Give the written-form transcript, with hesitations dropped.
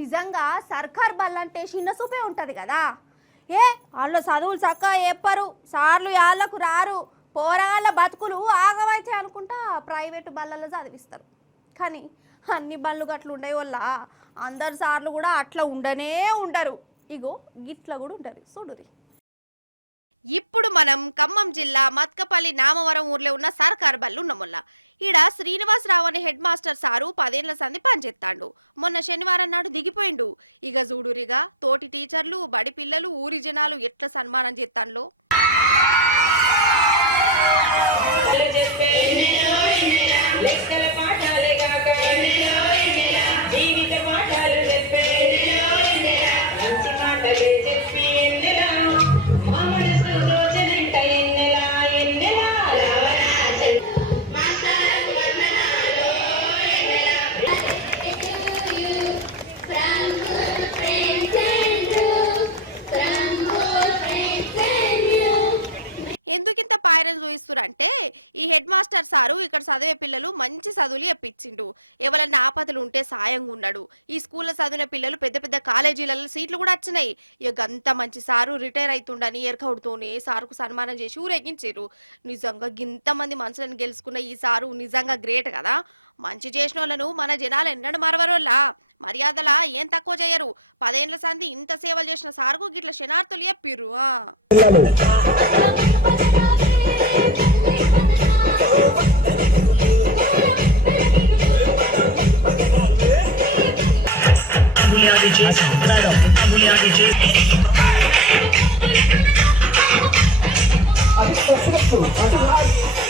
నిజంగా సర్కార్ బళ్ళంటే చిన్న సూపే ఉంటుంది కదా. వాళ్ళు చదువులు చక్కగా చెప్పరు, సార్లు యాళ్ళకు రారు, పోరగాళ్ళ బతుకులు ఆగమైతే అనుకుంటా ప్రైవేటు బళ్ళల్లో చదివిస్తారు. కానీ అన్ని బళ్ళు గట్లు ఉండే వల్ల అందరు సార్లు కూడా అట్లా ఉండనే ఉండరు. ఇగో గిట్ల కూడా ఉంటారు చూడురి. ఇప్పుడు మనం ఖమ్మం జిల్లా మత్కపల్లి నామవరం ఊర్లో ఉన్న సర్కార్ బళ్ళు ఉన్నముల్లా. ఈడ శ్రీనివాసరావు అనే హెడ్ మాస్టర్ సారు 10 ఏళ్ల సంది పనిచేస్తాడు. మొన్న శనివారం నాడు దిగిపోయిండు. ఇక చూడురిగా తోటి టీచర్లు, బడి పిల్లలు, ఊరి జనాలు ఎట్లా సన్మానం చేస్తాండ్లో. ఎందుకింత పాయనం చూయిస్తురంటే ఈ హెడ్ మాస్టర్ సారు ఇక్కడ చదివే పిల్లలు మంచి చదువులు చెప్పించిండు. ఎవరన్నా ఆపదలు ఉంటే సాయంగా ఉన్నాడు. ఈ స్కూల్లో చదివిన పిల్లలు పెద్ద పెద్ద కాలేజీలలో సీట్లు కూడా వచ్చినాయి. ఇక అంత మంచి సారు రిటైర్ అవుతుండని ఎరకవుడుతోనే సారుకు సన్మానం చేసి ఊరేగించారు. నిజంగా ఇంతమంది మనుషులను గెలుచుకున్న ఈ సారు నిజంగా గ్రేట్ కదా. మంచి చేసిన వాళ్ళను మన జనాలు ఎన్నడూ మరవరోళ్ళా. మర్యాదలా ఏం తక్కువ చేయరు. 10 ఏళ్ల సంది ఇంత సేవలు చేసిన సారుకు గిట్ల శనార్థులు చెప్పిర్రు. అది